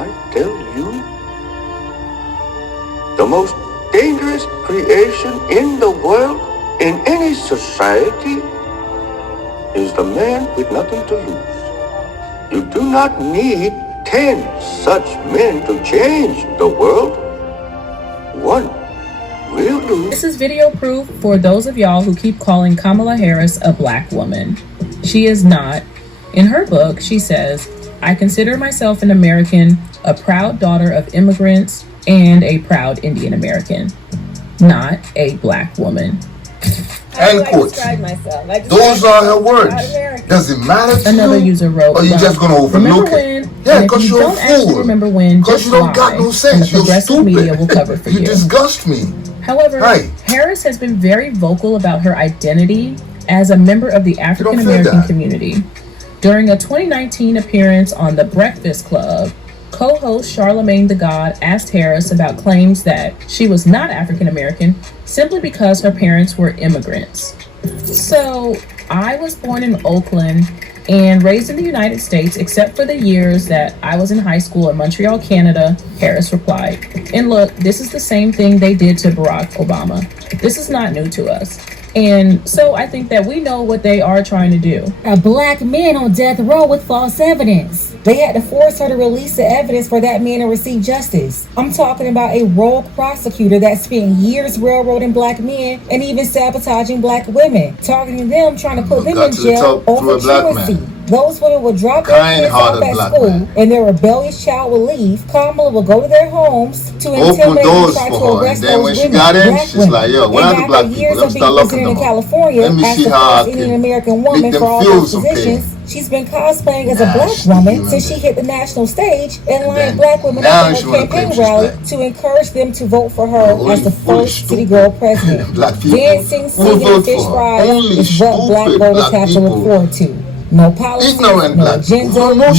I tell you, the most dangerous creation in the world, in any society, is the man with nothing to lose. You do not need 10 such men to change the world. One will do. This is video proof for those of y'all who keep calling Kamala Harris a black woman. She is not. In her book, she says, "I consider myself an American, a proud daughter of immigrants, and a proud Indian American, not a black woman." End quote. Those are her words. Does it matter to Another you? user wrote, Or you just gonna overlook it? Yeah, because you're a fool. Remember when? Because you don't got no sense. You're stupid. Media will cover for you. You disgust me. However, Harris has been very vocal about her identity as a member of the African American community. During a 2019 appearance on The Breakfast Club, co-host Charlamagne the God asked Harris about claims that she was not African American simply because her parents were immigrants. "So, I was born in Oakland and raised in the United States, except for the years that I was in high school in Montreal, Canada," Harris replied. "And look, this is the same thing they did to Barack Obama. This is not new to us. And so I think that we know what they are trying to do." A black man on death row with false evidence. They had to force her to release the evidence for that man to receive justice. I'm talking about a rogue prosecutor that spent years railroading black men and even sabotaging black women, targeting them, trying to put them in jail over truancy. Those women would drop their kids off at school and their rebellious child would leave. Kamala would go to their homes to intimidate and try to arrest those women. Black women. And after years of being president in California as the first Indian American woman for all those positions, she's been cosplaying as a black woman since she hit the national stage and lined black women up at her campaign rally to encourage them to vote for her as the first city girl president. Dancing, singing, and fish fries is what black voters have to look forward to. No policy, no agenda, no.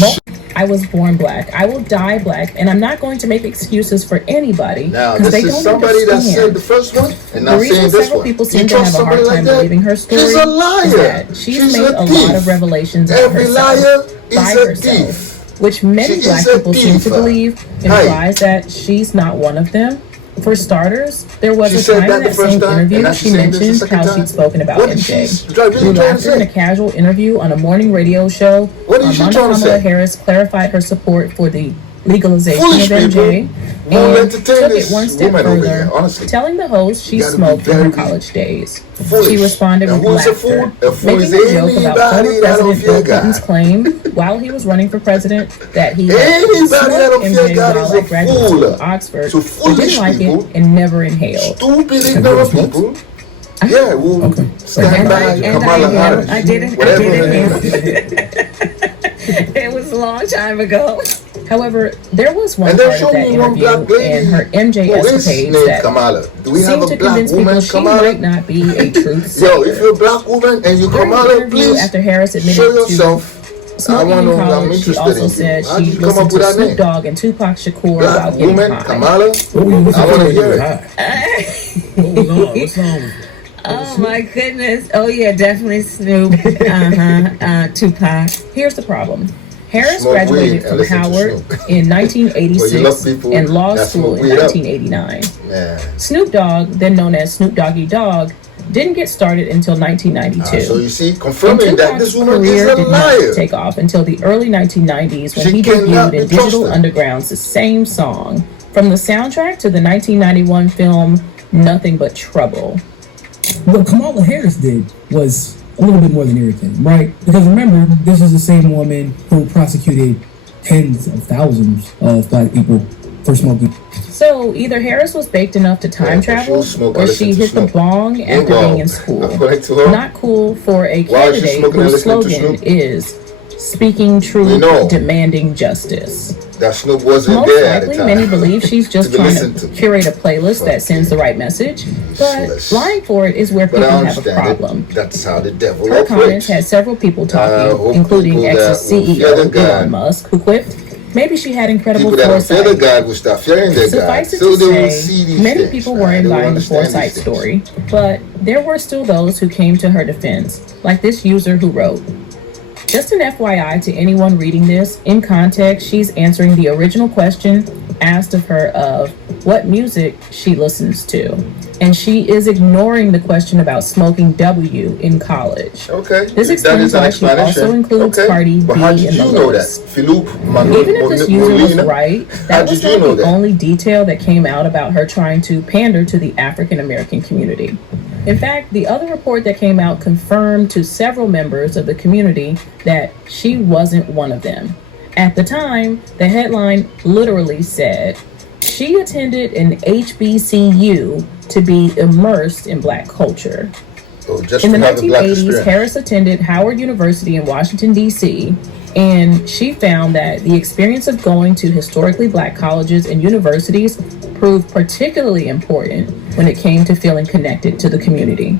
"I was born black. I will die black, and I'm not going to make excuses for anybody because they don't somebody understand." that said the first one, and the now reason saying this several one. people seem to have a hard time believing her story She's a liar. is that she's made a lot of revelations about herself by herself, which many black people seem to believe implies that she's not one of them. For starters, there was a time in that same interview she mentioned how she'd spoken about MJ. After in a casual interview on a morning radio show, Kamala Harris clarified her support for the legalization of MJ and took it one step further, telling the host she smoked in her college days. She responded with laughter, making a joke about former President Bill Clinton's claim while he was running for president that he had smoked MJ while at graduate school at Oxford, but didn't like it and never inhaled. Stupid, ignorant people. Yeah, we'll stand by Kamala Harris. I did it. It was a long time ago. However, there was one part of that interview and her MJ escapades that seemed to convince people she might not be a truth seeker. Yo, if you're a black woman and you Kamala, please after Harris admitted show yourself. Smoking in college, she also said she listened to Snoop Dogg and Tupac Shakur about getting high. Kamala, I want to hear it. What's wrong? Oh my goodness. Oh yeah, definitely Snoop. Tupac. Here's the problem. Harris graduated from Howard in 1986 and law school in 1989. Snoop Dogg, then known as Snoop Doggy Dogg, didn't get started until 1992. So you see, confirming that this woman is a liar. Did not take off until the early 1990s when he debuted in Digital Underground's The Same Song from the soundtrack to the 1991 film Nothing But Trouble. What Kamala Harris did was a little bit more than irritating, right? Because remember, this is the same woman who prosecuted tens of thousands of black people for smoking. So either Harris was baked enough to time travel, or she hit the bong after being in school. Not cool for a candidate whose slogan is "Speaking truth, demanding justice." That Snoop wasn't there at the time. Many believe she's just trying to curate a playlist that sends the right message, but lying for it is where people have a problem. That's how the devil Her comments had several people talking, including ex-CEO Elon Musk, who quipped, maybe she had incredible foresight. Suffice it to say, many people weren't buying the foresight story, but there were still those who came to her defense, like this user who wrote, Just an FYI to anyone reading this, in context, she's answering the original question asked of her of what music she listens to. And she is ignoring the question about smoking W in college. Okay. This explains why she also includes Cardi B but how did in the you know list. that? Even if this user was right, that was not the only detail that came out about her trying to pander to the African American community. In fact, the other report that came out confirmed to several members of the community that she wasn't one of them. At the time, the headline literally said, she attended an HBCU to be immersed in Black culture. In the 1980s, Harris attended Howard University in Washington, D.C., and she found that the experience of going to historically Black colleges and universities proved particularly important when it came to feeling connected to the community.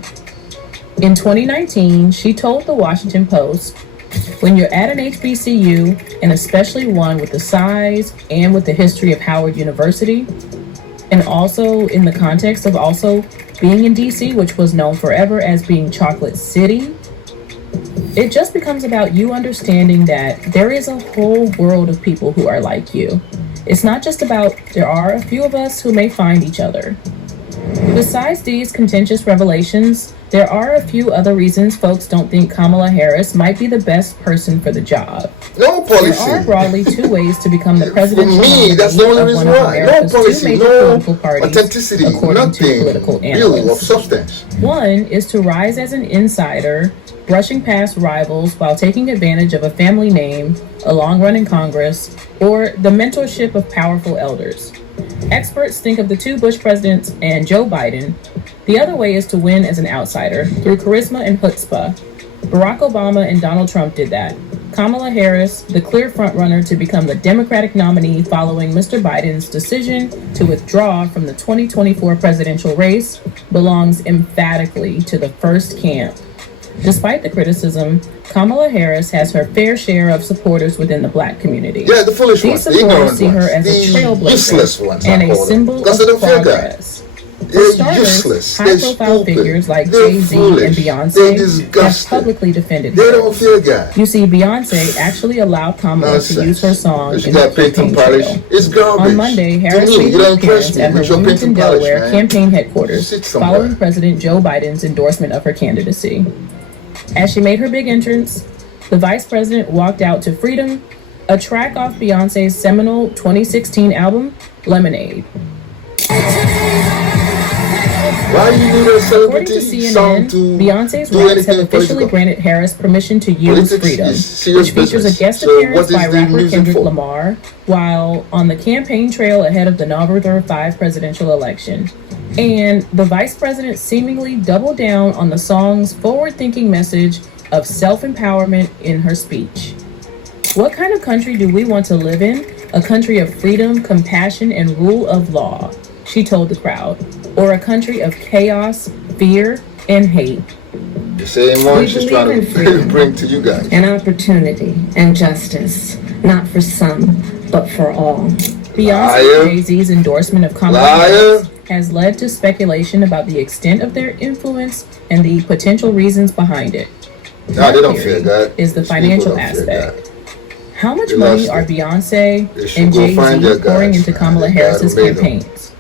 In 2019, she told the Washington Post, when you're at an HBCU, and especially one with the size and with the history of Howard University, and also in the context of also being in DC, which was known forever as being Chocolate City, it just becomes about you understanding that there is a whole world of people who are like you. It's not just about there are a few of us who may find each other. Besides these contentious revelations, there are a few other reasons folks don't think Kamala Harris might be the best person for the job. No policy. There are broadly two ways to become the presidential nominee that's the only reason why. No policy, no authenticity, nothing really of substance. One is to rise as an insider, brushing past rivals while taking advantage of a family name, a long run in Congress, or the mentorship of powerful elders. Experts think of the two Bush presidents and Joe Biden. The other way is to win as an outsider through charisma and chutzpah. Barack Obama and Donald Trump did that. Kamala Harris, the clear frontrunner to become the Democratic nominee following Mr. Biden's decision to withdraw from the 2024 presidential race, belongs emphatically to the first camp. Despite the criticism, Kamala Harris has her fair share of supporters within the Black community. Yeah, the foolish ones, the ignorant see her ones, as a trailblazer ones, and a symbol of progress. They're useless. High-profile figures like Jay-Z and Beyonce have publicly defended her. They don't fear God. You see, Beyonce actually allowed Kamala to use her song in the campaign trail. It's garbage. On Monday, Harris made an appearance at her Wilmington, Delaware campaign headquarters following President Joe Biden's endorsement of her candidacy. As she made her big entrance, the vice president walked out to Freedom, a track off Beyonce's seminal 2016 album, Lemonade. Why do you need a According to celebrity song CNN, to Beyonce's raps have officially granted Harris permission to use Freedom, which features a guest appearance by rapper Kendrick Lamar, while on the campaign trail ahead of the November 5 presidential election. And the vice president seemingly doubled down on the song's forward-thinking message of self-empowerment in her speech. What kind of country do we want to live in? A country of freedom, compassion, and rule of law, she told the crowd. Or a country of chaos, fear, and hate. The same one she's trying to bring to you guys. And opportunity and justice, not for some, but for all. Beyonce and Jay-Z's endorsement of Kamala Harris has led to speculation about the extent of their influence and the potential reasons behind it. No, they don't fear God. Is the financial aspect. How much money are Beyonce and Jay-Z pouring into Kamala Harris's campaigns?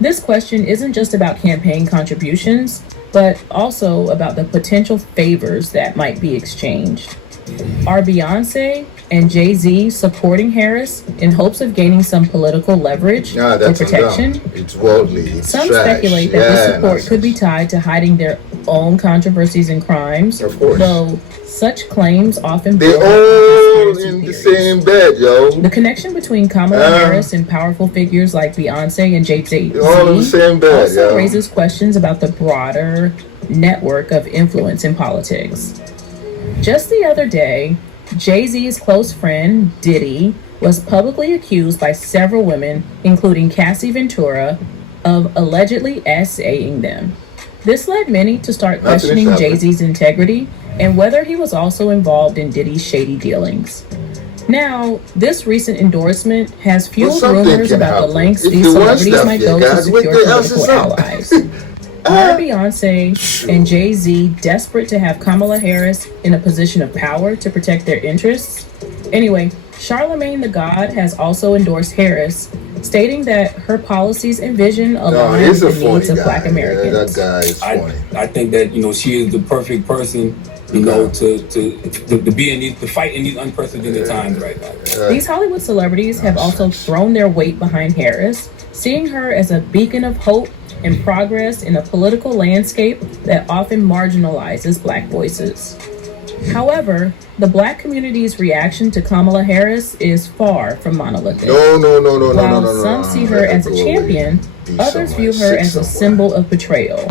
This question isn't just about campaign contributions, but also about the potential favors that might be exchanged. Are Beyonce and Jay-Z supporting Harris in hopes of gaining some political leverage or protection? It's worldly. It's some trash. Speculate that this support could be tied to hiding their own controversies and crimes, of course. Though such claims often they're all in the same bed, yo. The connection between Kamala Harris and powerful figures like Beyonce and Jay-Z all in the same bed, also raises questions about the broader network of influence in politics. Just the other day, Jay-Z's close friend, Diddy, was publicly accused by several women, including Cassie Ventura, of allegedly essaying them. This led many to start questioning Jay-Z's integrity and whether he was also involved in Diddy's shady dealings. Now, this recent endorsement has fueled rumors about the lengths these celebrities might go to secure political allies. Are Beyonce and Jay-Z desperate to have Kamala Harris in a position of power to protect their interests? Anyway, Charlemagne the God has also endorsed Harris, stating that her policies and vision align with the needs of Black Americans. That guy is funny. I think that, you know, she is the perfect person, you know, to be in to fight in these unprecedented times right now. These Hollywood celebrities have also thrown their weight behind Harris, seeing her as a beacon of hope and progress in a political landscape that often marginalizes Black voices. However, the Black community's reaction to Kamala Harris is far from monolithic. No. While some see her as a champion, others view her as a symbol of betrayal.